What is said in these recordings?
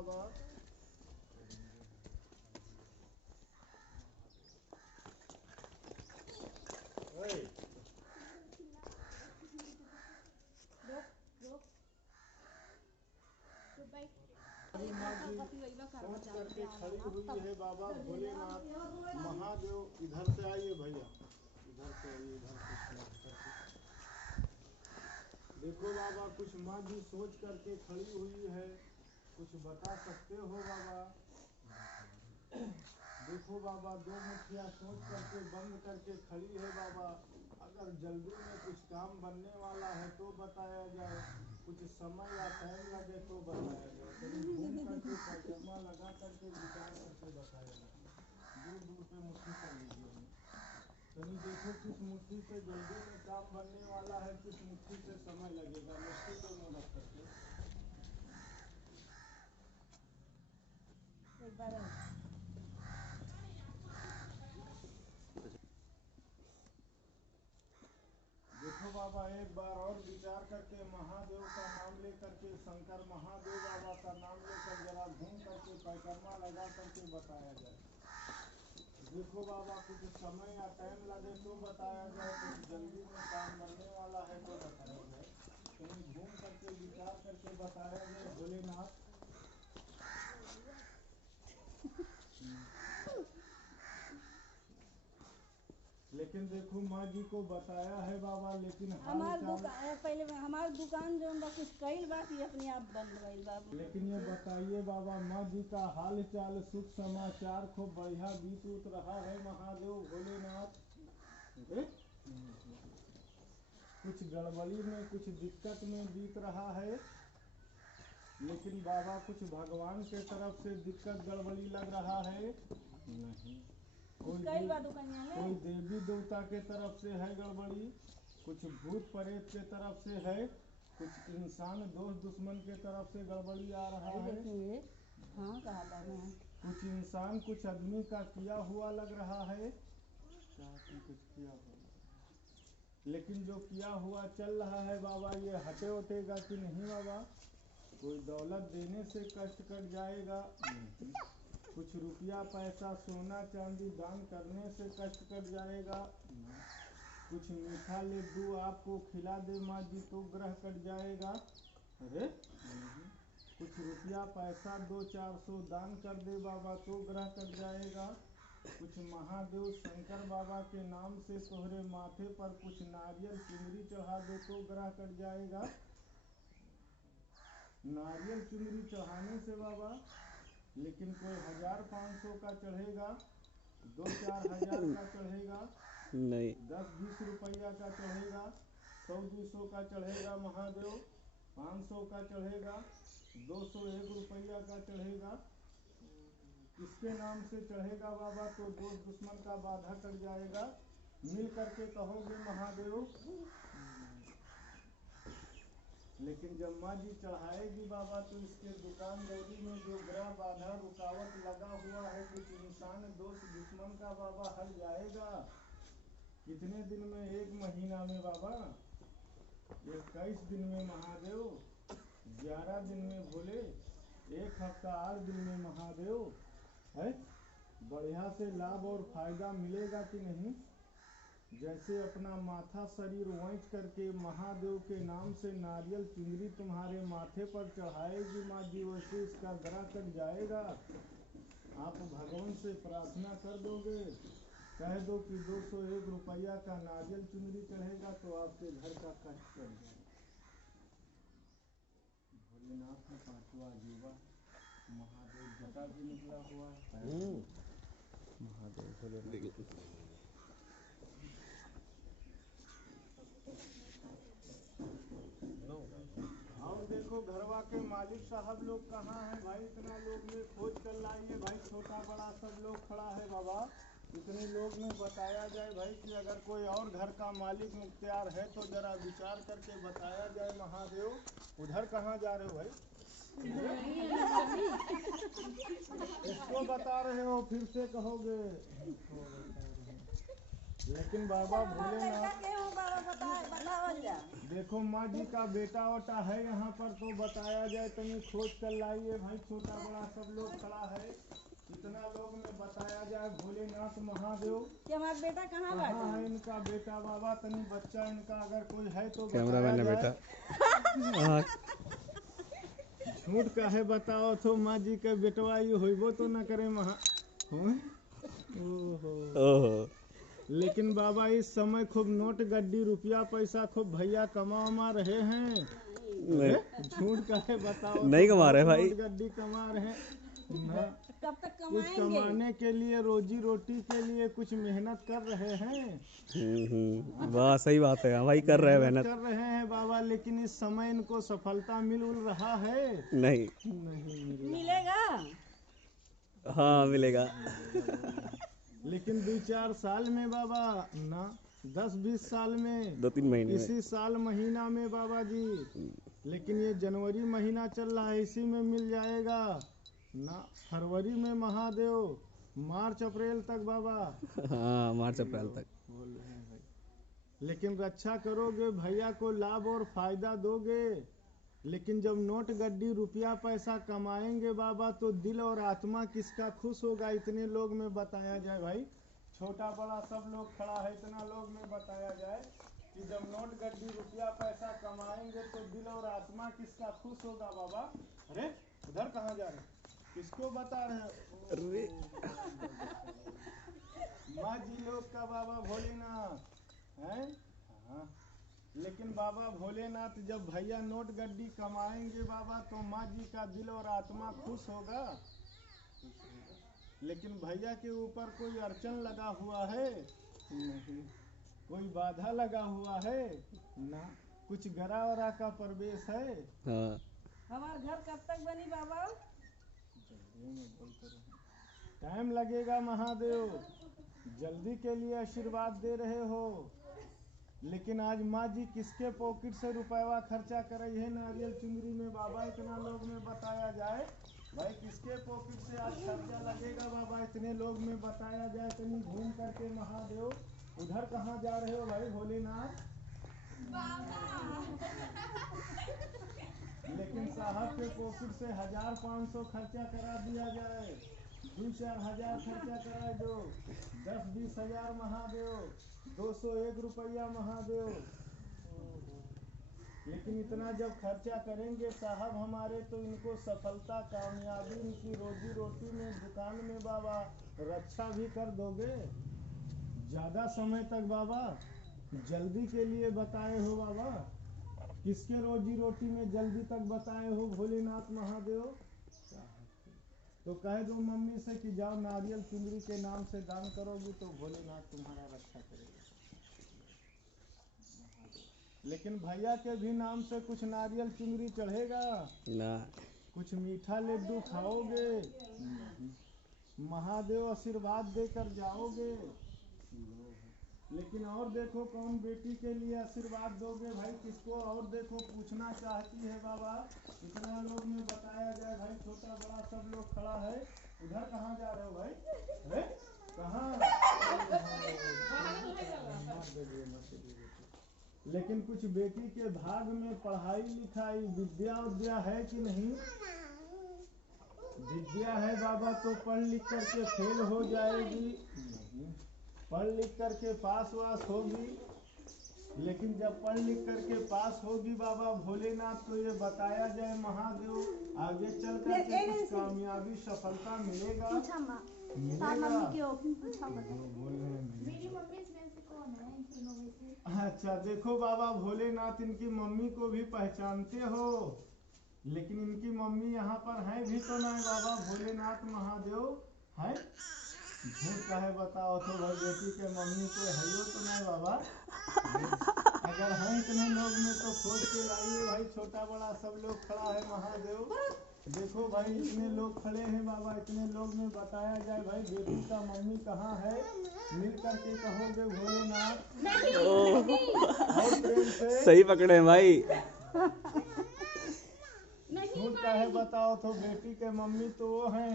बाबा। सोच करके खड़ी हुई है बाबा भोलेनाथ महादेव। इधर से आइए भैया, इधर से आइए, इधर से देखो बाबा, कुछ माँ जी सोच करके खड़ी हुई है, कुछ बता सकते हो बाबा? देखो बाबा, दो मुठिया सोच करके बंद करके खड़ी है बाबा। अगर जल्दी में कुछ काम बनने वाला है तो बताया जाए, कुछ समय या टाइम लगे तो बताया जाए। कहीं घूम करके पैजामा लगा करके विचार करके बताया जाए। दूर दूर पे मुट्ठी कर लीजिए, कहीं देखो किस मुट्ठी से जल्दी में काम बनने वाला है, किस मुट्ठी से समय लगेगा। मुट्ठी पे मदद करके एक बार देखो बाबा, एक बार और विचार करके महादेव का नाम लेकर के, शंकर महादेव बाबा का नाम लेकर जरा घूम करके परिक्रमा लगा करके बताया जाए। देखो बाबा, कुछ समय या टाइम लगे तो बताया जाए, कुछ जल्दी में काम बनने वाला है तो बताया जाए। कहीं घूम करके विचार करके बताया जाए भोलेनाथ। लेकिन देखो माँ जी को बताया है बाबा, लेकिन हमार दुकान पहले हमार दुकान जो कुछ कई बात ये अपने आप बंद गई बाबू। लेकिन ये बताइए बाबा, माँ जी का हाल चाल सुख समाचार खूब बढ़िया बीत उत रहा है महादेव भोलेनाथ? कुछ गड़बड़ी में, कुछ दिक्कत में बीत रहा है, लेकिन बाबा कुछ भगवान के तरफ से दिक्कत गड़बड़ी लग रहा है? नहीं। कोई देवी देवता के तरफ से है गड़बड़ी, कुछ भूत प्रेत के तरफ से है, कुछ इंसान दोस्त दुश्मन के तरफ से गड़बड़ी आ रहा है। हाँ, कुछ इंसान कुछ आदमी का किया हुआ लग रहा है, कुछ किया हुआ, लेकिन जो किया हुआ चल रहा है बाबा, ये हटे उठेगा कि नहीं बाबा? कोई दौलत देने से कष्ट कट जाएगा? कुछ रुपया पैसा सोना चांदी दान करने से कष्ट कट जाएगा? कुछ मीठा लड्डू आपको खिला दे माँ जी तो ग्रह कट जाएगा? अरे कुछ रुपया पैसा 200-400 दान कर दे बाबा तो ग्रह कट जाएगा? कुछ महादेव शंकर बाबा के नाम से तोहरे माथे पर कुछ नारियल चुनरी चढ़ा दे तो ग्रह कट जाएगा? नारियल चुनरी चढ़ाने से बाबा, लेकिन कोई 1000-500 का चढ़ेगा, 2-4 हजार का चढ़ेगा, नहीं 10-20 रुपया का चढ़ेगा, 100-200 का चढ़ेगा महादेव, 500 का चढ़ेगा, 201 रुपया का चढ़ेगा। किसके नाम से चढ़ेगा बाबा तो दोस्त दुश्मन का बाधा कट जाएगा? मिल करके कहोगे महादेव। लेकिन जब माँ जी चढ़ाएगी बाबा तो इसके दुकानदारी में जो ग्रह बाधा रुकावट लगा हुआ है, कुछ इंसान दोस्त दुश्मन का बाबा हट जाएगा। कितने दिन में? 1 महीना में बाबा, 21 दिन में महादेव, 11 दिन में भोले, 1 हफ्ता 8 दिन में महादेव है। बढ़िया से लाभ और फायदा मिलेगा कि नहीं? जैसे अपना माथा शरीर वैंच करके महादेव के नाम से नारियल चुनरी तुम्हारे माथे पर चढ़ाएगी माँ जी, वैसे इसका ग्रह कट जाएगा। आप भगवान से प्रार्थना कर दोगे, कह दो कि 201 रुपया का नारियल चुनरी चढ़ेगा तो आपके घर का कष्ट कट जाएगा। भोलेनाथ में 5वां अजूबा महादेव जटा भी निकला हुआ है। महादेव भोलेनाथ और देखो घरवा के मालिक साहब लोग कहाँ हैं भाई? इतना लोग में खोज कर लाइए भाई, छोटा बड़ा सब लोग खड़ा है बाबा। इतने लोग में बताया जाए भाई कि अगर कोई और घर का मालिक मुख्तियार है तो जरा विचार करके बताया जाए महादेव। उधर कहाँ जा रहे हो भाई? इसको बता रहे हो फिर से कहोगे। लेकिन बाबा भोलेनाथ बताओ जा। देखो माँ जी का बेटा वोटा है यहाँ पर तो बताया जाए, तनी खोज कर लाइए भाई, छोटा बड़ा सब लोग खड़ा है, इतना लोग में बताया जाए। भोलेनाथ महादेव कि हमारा बेटा कहाँ कहाँ बाटा? है इनका बेटा बाबा, तनी बच्चा इनका अगर कोई है तो कैमरा मैन बताया है जाए। बेटा। हाँ, झूठ काहे बताओ तो माँ जी के बेटवा ये होइबो तो न करे महा हों? ओहो। ओहो, लेकिन बाबा इस समय खूब नोट गड्डी रुपया पैसा खूब भैया कमा उमा रहे हैं। नहीं झूठ काहे बताओ, नहीं तो कमा रहे बहुत भाई। नोट गड्डी कमा रहे हैं ना। कब तक कुछ कमाएंगे? कमाने के लिए, रोजी रोटी के लिए कुछ मेहनत कर रहे हैं, वाह सही बात है। हाँ भाई कर रहे हैं मेहनत। कर रहे हैं बाबा, लेकिन इस समय इनको सफलता मिल उल रहा है नहीं, नहीं मिल मिलेगा। हाँ मिलेगा। लेकिन 2-4 साल में बाबा ना, 10-20 साल में, 2-3 महीने में। इसी साल महीना में बाबा जी। लेकिन ये जनवरी महीना चल रहा है, इसी में मिल जाएगा ना। फरवरी में महादेव, मार्च अप्रैल तक बाबा। हाँ मार्च अप्रैल तक। बोल रहे हैं भाई, लेकिन रक्षा करोगे भैया को, लाभ और फायदा दोगे। लेकिन जब नोट गड्डी रुपया पैसा कमाएंगे बाबा, तो दिल और आत्मा किसका खुश होगा, इतने लोग में बताया जाए भाई। छोटा बड़ा सब लोग खड़ा है, इतना लोग में बताया जाए कि जब नोट गड्डी रुपया पैसा कमाएंगे तो दिल और आत्मा किसका खुश होगा बाबा। अरे उधर कहाँ जा रहे, किसको बता रहे हैं? अरे माँ जी लोग का बाबा भोलेनाथ हैं। हाँ, लेकिन बाबा भोलेनाथ जब भैया नोट गड्डी कमाएंगे बाबा, तो माँ जी का दिल और आत्मा खुश होगा। लेकिन भैया के ऊपर कोई अड़चन लगा हुआ है नहीं, कोई बाधा लगा हुआ है ना, कुछ गरा वरा का प्रवेश है। हाँ, हमारा घर कब तक बनी बाबा? टाइम लगेगा महादेव, जल्दी के लिए आशीर्वाद दे रहे हो। लेकिन आज माँ जी किसके पॉकेट से रुपया खर्चा कर रही है नारियल चुंदरी में बाबा, इतना लोग में बताया जाए भाई, किसके पॉकेट से आज खर्चा लगेगा बाबा, इतने लोग में बताया जाए। कहीं घूम करके महादेव, उधर कहाँ जा रहे हो भाई भोलेनाथ? लेकिन साहब के पॉकेट से 1000-500 खर्चा करा दिया जाए, 2-4 हजार खर्चा कराए दो, 10-20 हजार महादेव, 201 रुपया महादेव। लेकिन इतना जब खर्चा करेंगे साहब हमारे, तो इनको सफलता कामयाबी, इनकी रोजी रोटी में, दुकान में बाबा रक्षा भी कर दोगे। ज्यादा समय तक बाबा जल्दी के लिए बताए हो बाबा, किसके रोजी रोटी में जल्दी तक बताए हो भोलेनाथ महादेव? तो कह दो मम्मी से कि जाओ नारियल चुंदरी के नाम से दान करोगी तो भोलेनाथ तुम्हारा रक्षा करेगा। लेकिन भैया के भी नाम से कुछ नारियल चुंदरी चढ़ेगा ना, कुछ मीठा लड्डू खाओगे, महादेव आशीर्वाद देकर जाओगे। लेकिन और देखो कौन बेटी के लिए आशीर्वाद दोगे भाई, किसको और देखो पूछना चाहती है बाबा, इतना लोग में बताया जाए भाई, छोटा बड़ा सब लोग खड़ा है। उधर कहाँ जा रहे हो भाई? अरे कहाँ? लेकिन कुछ बेटी के भाग में पढ़ाई लिखाई विद्या उद्या है कि नहीं? विद्या है बाबा तो पढ़ लिख करके फेल हो जाएगी, पढ़ लिख करके पास वास होगी। लेकिन जब पढ़ लिख करके पास होगी बाबा भोलेनाथ, तो ये बताया जाए महादेव आगे चल करके कुछ कामयाबी सफलता मिलेगा। अच्छा देखो बाबा भोलेनाथ इनकी मम्मी को भी पहचानते हो, लेकिन इनकी मम्मी यहाँ पर है भी तो नहीं बाबा भोलेनाथ महादेव है? झूठ काहे बताओ तो भाई, बेटी के मम्मी को है तो नहीं बाबा? अगर है इतने लोग में तो खोज के लाइए भाई, छोटा बड़ा सब लोग खड़ा है महादेव। देखो भाई इतने लोग खड़े हैं बाबा, इतने लोग में बताया जाए भाई बेटी का मम्मी कहाँ है, मिल करके कहोगे भोलेनाथ और प्रेम से। सही पकड़े हैं भाई। झूठ काहे बताओ तो बेटी के मम्मी तो वो हैं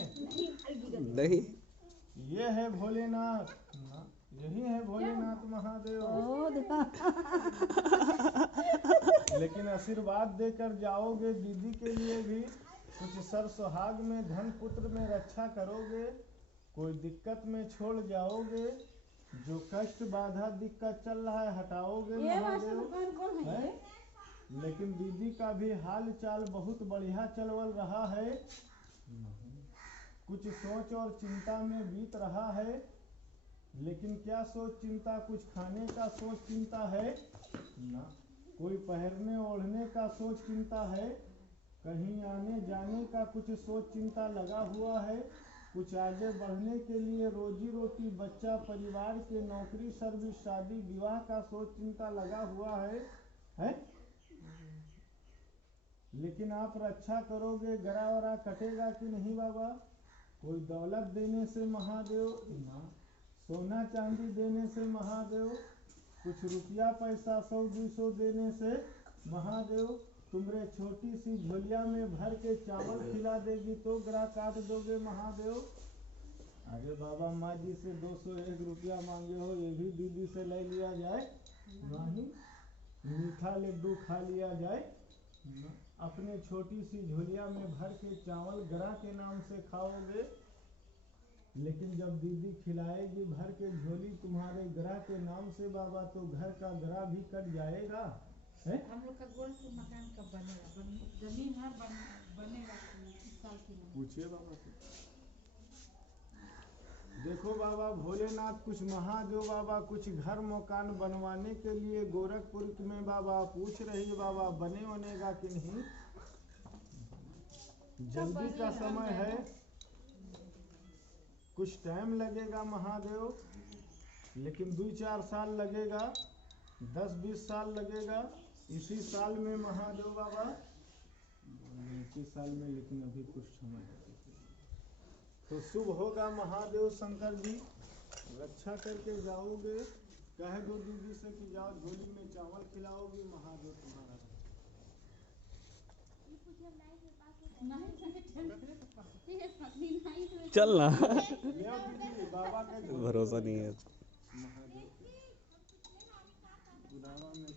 नहीं, ये है भोलेनाथ, यही है भोलेनाथ महादेव। ओ देखा लेकिन आशीर्वाद देकर जाओगे दीदी के लिए भी, कुछ सर सुहाग में धन पुत्र में रक्षा करोगे, कोई दिक्कत में छोड़ जाओगे, जो कष्ट बाधा दिक्कत चल रहा है हटाओगे ये बात महादेव। दुकान कौन है? है? लेकिन दीदी का भी हाल चाल बहुत बढ़िया चलवल रहा है, कुछ सोच और चिंता में बीत रहा है। लेकिन क्या सोच चिंता? कुछ खाने का सोच चिंता है ना, कोई पहनने ओढ़ने का सोच चिंता है, कहीं आने जाने का कुछ सोच चिंता लगा हुआ है, कुछ आगे बढ़ने के लिए रोजी रोटी बच्चा परिवार के नौकरी सर्विस शादी विवाह का सोच चिंता लगा हुआ है? लेकिन आप रक्षा करोगे, गरा वरा कटेगा कि नहीं बाबा? कोई दौलत देने से महादेव ना, सोना चांदी देने से महादेव, कुछ रुपया पैसा 100-200 देने से महादेव, तुमरे छोटी सी झोलिया में भर के चावल खिला देगी तो गरा काट दोगे महादेव। अरे बाबा माँ जी से 201 रुपया मांगे हो, ये भी दीदी से ले लिया जाए? नहीं। मीठा लड्डू खा लिया जाए? अपने छोटी सी झोलिया में भर के चावल गरा के नाम से खाओगे, लेकिन जब दीदी खिलाएगी भर के झोली तुम्हारे गरा के नाम से बाबा, तो घर का गरा भी कट जाएगा। है? हम लोग का गोल से मकान कब बनेगा? जमीन है बनेगा इस साल की नहीं। पूछिए बाबा से। देखो बाबा भोलेनाथ, कुछ महादेव बाबा कुछ घर मकान बनवाने के लिए गोरखपुर में बाबा पूछ रही है बाबा, बने बनेगा कि नहीं? जल्दी का समय है, कुछ टाइम लगेगा महादेव, लेकिन 2-4 साल लगेगा, 10-20 साल लगेगा, इसी साल में महादेव बाबा, इसी साल में, लेकिन अभी कुछ समय है तो शुभ होगा महादेव शंकर जी। रक्षा करके जाओगे, कह दो दीदी से कि जाओ झोली में चावल खिलाओगी, महादेव तुम्हारा। चल ना ले आओ दीदी, बाबा का भरोसा नहीं है। महादेव बाबा में